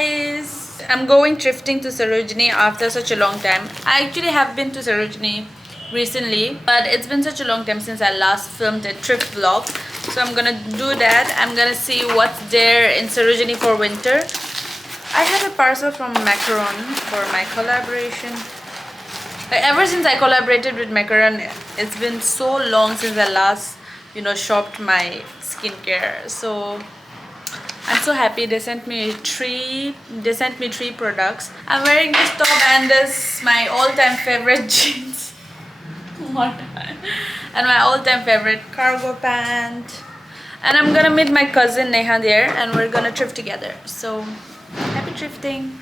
guys, I'm going thrifting to Sarojini after such a long time. I actually have been to Sarojini recently, but it's been such a long time since I last filmed a thrift vlog. So I'm gonna do that. I'm gonna see what's there in Sarojini for winter. I have a parcel from Macaron for my collaboration. Like, ever since I collaborated with Macaron, it's been so long since I last, shopped my skincare. So I'm so happy they sent me three products. I'm wearing this top and this my all-time favorite jeans. And my all-time favorite cargo pant. And I'm gonna meet my cousin Neha there and we're gonna thrift together. So happy thrifting.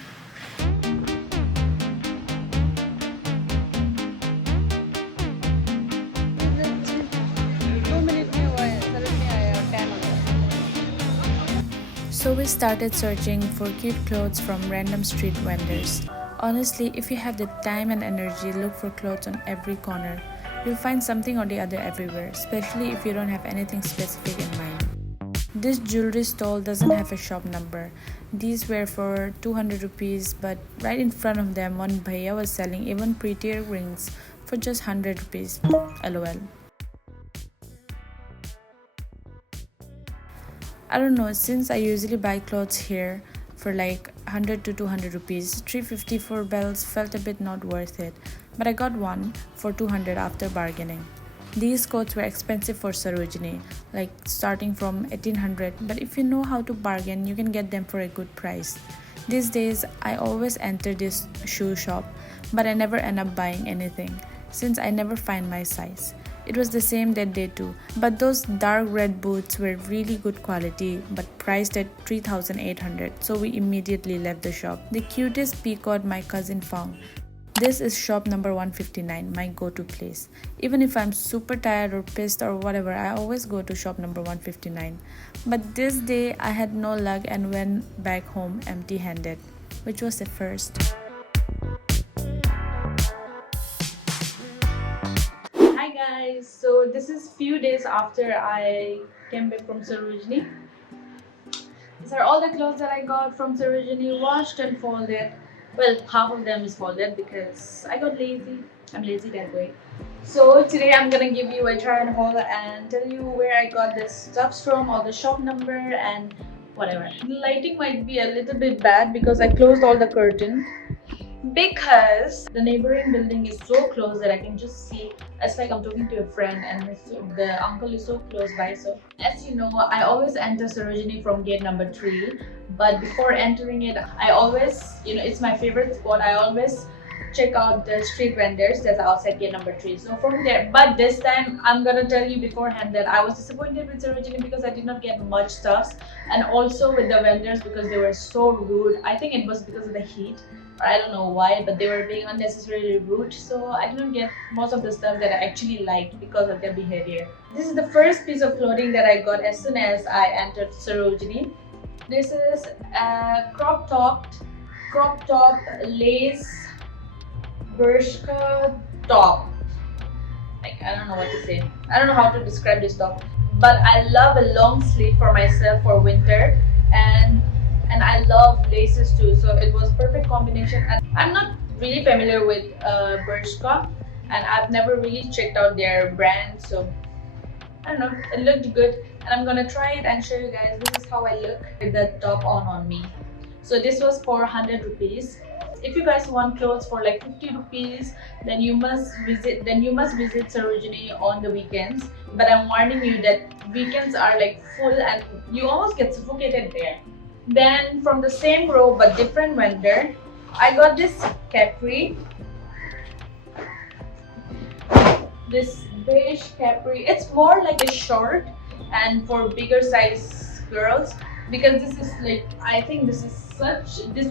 So we started searching for cute clothes from random street vendors. Honestly, if you have the time and energy, look for clothes on every corner. You'll find something or the other everywhere, especially if you don't have anything specific in mind. This jewelry stall doesn't have a shop number. These were for 200 rupees, but right in front of them, one bhaiya was selling even prettier rings for just 100 rupees. LOL. I don't know, since I usually buy clothes here for like 100 to 200 rupees, 350 for belts felt a bit not worth it, but I got one for 200 after bargaining. These coats were expensive for Sarojini, like starting from 1800, but if you know how to bargain, you can get them for a good price. These days, I always enter this shoe shop, but I never end up buying anything, since I never find my size. It was the same that day too, but those dark red boots were really good quality but priced at 3,800, so we immediately left the shop. The cutest peacoat my cousin found. This is shop number 159, my go-to place. Even if I'm super tired or pissed or whatever, I always go to shop number 159. But this day I had no luck and went back home empty-handed, which was a first. Hi guys, so this is few days after I came back from Sarojini. These are all the clothes that I got from Sarojini, washed and folded. Well, half of them is folded because I got lazy. I'm lazy that way. So today I'm gonna give you a try and haul and tell you where I got this stuff from, or the shop number and whatever. The lighting might be a little bit bad because I closed all the curtain, because the neighboring building is so close that I can just see. It's like I'm talking to a friend and the uncle is so close by. So as you know, I always enter Sarojini from gate number 3, but before entering it, I always, it's my favorite spot. I always check out the street vendors that's outside gate number 3. So from there, but this time I'm gonna tell you beforehand that I was disappointed with Sarojini because I did not get much stuff, and also with the vendors because they were so rude. I think it was because of the heat. I don't know why, but they were being unnecessarily rude, so I didn't get most of the stuff that I actually liked because of their behavior. This is the first piece of clothing that I got as soon as I entered Sarojini. This is a crop top lace Bershka top. Like, I don't know what to say. I don't know how to describe this top, but I love a long sleeve for myself for winter, and I love laces too, so it was perfect combination. And I'm not really familiar with Bershka, and I've never really checked out their brand, so I don't know, it looked good, and I'm gonna try it and show you guys. This is how I look with the top on me. So this was for 100 rupees. If you guys want clothes for like 50 rupees, then you must visit Sarojini on the weekends. But I'm warning you that weekends are like full and you almost get suffocated there. Then from the same row but different vendor, I got this capri. This beige capri. It's more like a short and for bigger size girls, because this is like, I think this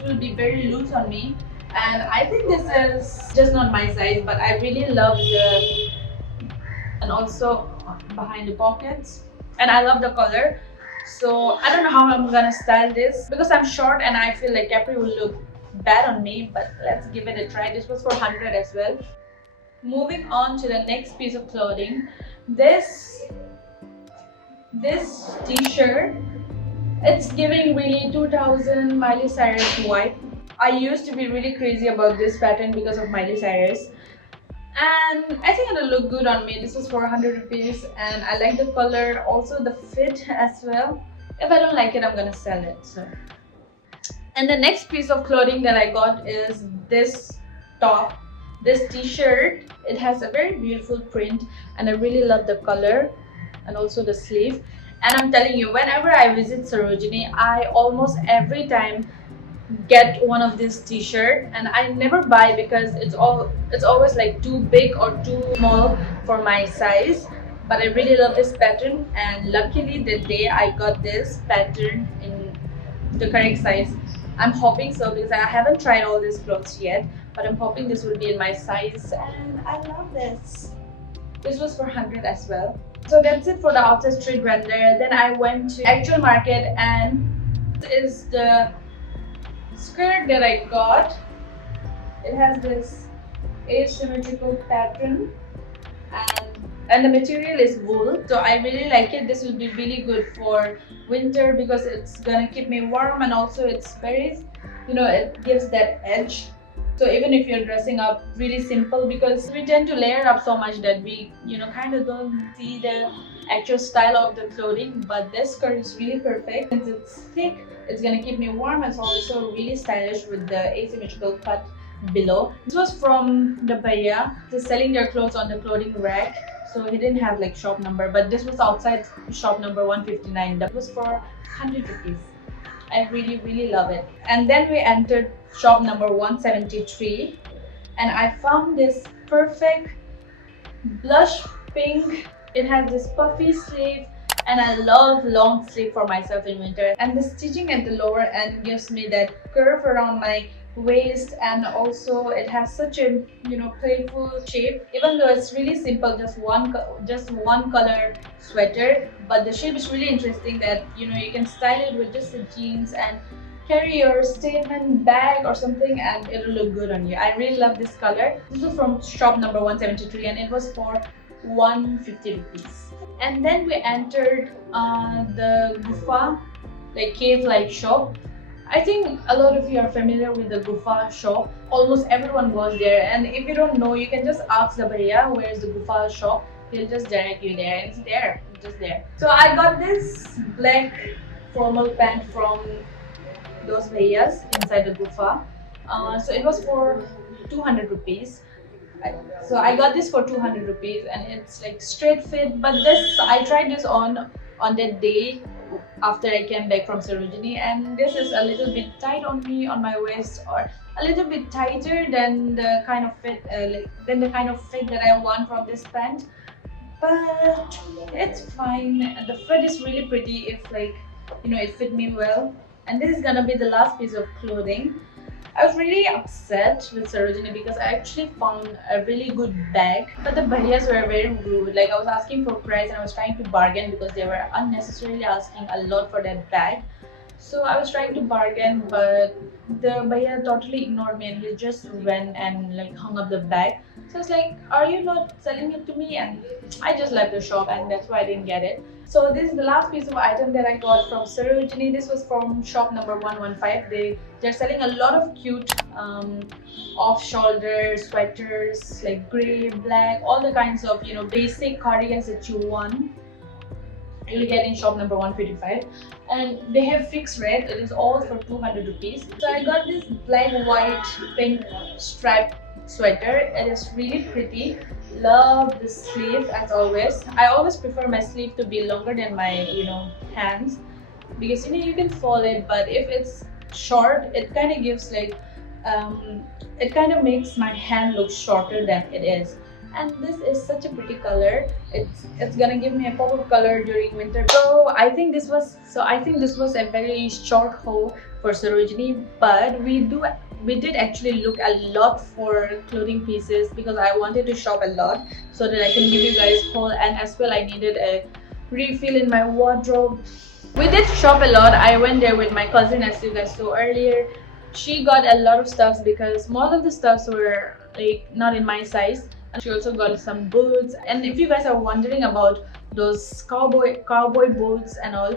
will be very loose on me, and I think this is just not my size, but I really love and also behind the pockets, and I love the color. So I don't know how I'm gonna style this because I'm short and I feel like capri will look bad on me, but let's give it a try. This was for 100 as well. Moving on to the next piece of clothing, this t-shirt It's giving really 2000 Miley Cyrus vibe. I used to be really crazy about this pattern because of Miley Cyrus, and I think it'll look good on me. This was for 100 rupees, and I like the color, also the fit as well. If I don't like it, I'm gonna sell it. So, and the next piece of clothing that I got is this top, this t-shirt. It has a very beautiful print, and I really love the color and also the sleeve. And I'm telling you, whenever I visit Sarojini, I almost every time get one of this t-shirt, and I never buy because it's always like too big or too small for my size. But I really love this pattern, and luckily the day I got this pattern in the correct size. I'm hoping so because I haven't tried all these clothes yet, but I'm hoping this will be in my size, and I love this. This was for 100 as well. So that's it for the outer street vendor. Then I went to actual market, and this is the skirt that I got. It has this asymmetrical pattern, and the material is wool, so I really like it. This will be really good for winter because it's gonna keep me warm, and also it's very, it gives that edge. So even if you're dressing up really simple, because we tend to layer up so much that we kind of don't see the actual style of the clothing, but this skirt is really perfect. Since it's thick, it's gonna keep me warm, and it's also really stylish with the asymmetrical cut below. This was from the Bhaiya. They're selling their clothes on the clothing rack, so he didn't have like shop number, but this was outside shop number 159. That was for 100 rupees. I really love it. And then we entered shop number 173, and I found this perfect blush pink. It has this puffy sleeve, and I love long sleeve for myself in winter. And the stitching at the lower end gives me that curve around my waist, and also it has such a playful shape. Even though it's really simple, just one color sweater, but the shape is really interesting that you can style it with just the jeans and carry your statement bag or something, and it'll look good on you. I really love this color. This was from shop number 173, and it was for 150 rupees. And then we entered the Gufa, like cave-like shop. I think a lot of you are familiar with the Gufa shop. Almost everyone goes there, and if you don't know, you can just ask the Bhaiya where is the Gufa shop. He'll just direct you there, and it's there, just there. So I got this black formal pant from those Bhaiyas inside the Gufa. So it was for 200 rupees. So I got this for 200 rupees, and it's like straight fit. But this, I tried this on that day after I came back from Sarojini, and this is a little bit tight on me on my waist, or a little bit tighter than the kind of fit that I want from this pant. But it's fine. The fit is really pretty if it fit me well. And this is gonna be the last piece of clothing. I was really upset with Sarojini because I actually found a really good bag, but the Bhaiyas were very rude. Like, I was asking for price, and I was trying to bargain because they were unnecessarily asking a lot for that bag. So I was trying to bargain, but the Bhaiya totally ignored me, and he just went and hung up the bag. So I was like, are you not selling it to me? And I just left the shop, and that's why I didn't get it. So this is the last piece of item that I got from Sarojini. This was from shop number 115. They're selling a lot of cute off-shoulder sweaters, like grey, black, all the kinds of basic cardigans that you want. You'll get in shop number 155, and they have fixed rate. It is all for 200 rupees. So I got this black, white, pink striped sweater. It is really pretty. Love the sleeve as always. I always prefer my sleeve to be longer than my hands, because you can fold it, but if it's short, it kind of gives it kind of makes my hand look shorter than it is. And this is such a pretty color. It's gonna give me a pop-up color during winter. So I think this was a very short haul for Sarojini, but we did actually look a lot for clothing pieces because I wanted to shop a lot so that I can give you guys haul, and as well I needed a refill in my wardrobe. We did shop a lot. I went there with my cousin, as you guys saw earlier. She got a lot of stuff because most of the stuffs were not in my size. She also got some boots, and if you guys are wondering about those cowboy boots and all,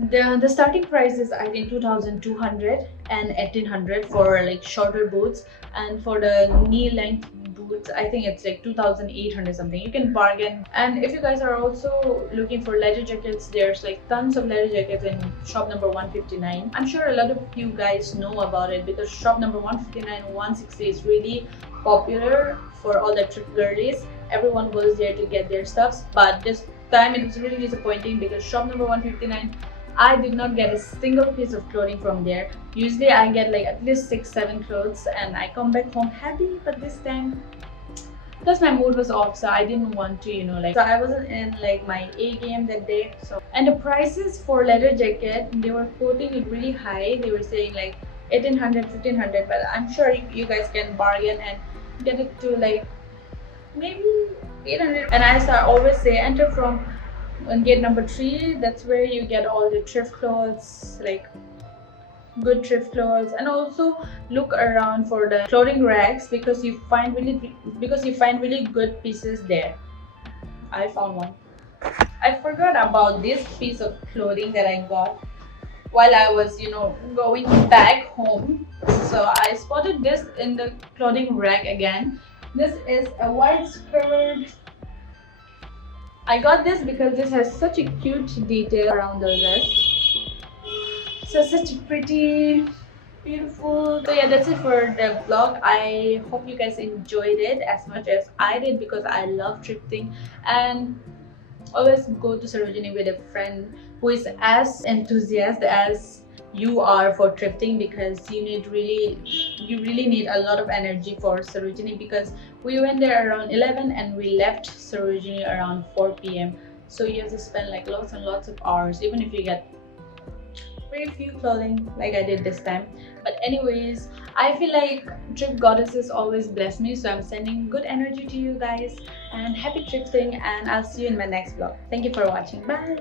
The starting price is, I think, 2,200 and 1,800 for like shorter boots, and for the knee length boots I think it's like 2,800 something. You can bargain. And if you guys are also looking for leather jackets, there's like tons of leather jackets in shop number 159. I'm sure a lot of you guys know about it because shop number 159 160 is really popular for all the trip girlies. Everyone goes there to get their stuffs, but this time it was really disappointing because shop number 159, I did not get a single piece of clothing from there. Usually I get like at least 6-7 clothes and I come back home happy, but this time because my mood was off, so I didn't want to, so I wasn't in like my A game that day. So, and the prices for leather jacket, they were quoting it really high. They were saying like 1,800, 1,500, but I'm sure you guys can bargain and get it to like maybe 800. And as I always say, enter from gate number 3. That's where you get all the thrift clothes, like good thrift clothes. And also look around for the clothing racks because you find really good pieces there. I found one. I forgot about this piece of clothing that I got while I was going back home. So I spotted this in the clothing rack again. This is a white skirt. I got this because this has such a cute detail around the vest. So such a pretty, beautiful. So yeah, that's it for the vlog. I hope you guys enjoyed it as much as I did because I love thrifting. And always go to Sarojini with a friend who is as enthusiastic as you are for thrifting, because you really need a lot of energy for Sarojini, because we went there around 11 and we left Sarojini around 4 p.m. So you have to spend like lots and lots of hours, even if you get very few clothing like I did this time. But anyways, I feel like trip goddesses always bless me, so I'm sending good energy to you guys and happy thrifting, and I'll see you in my next vlog. Thank you for watching. Bye.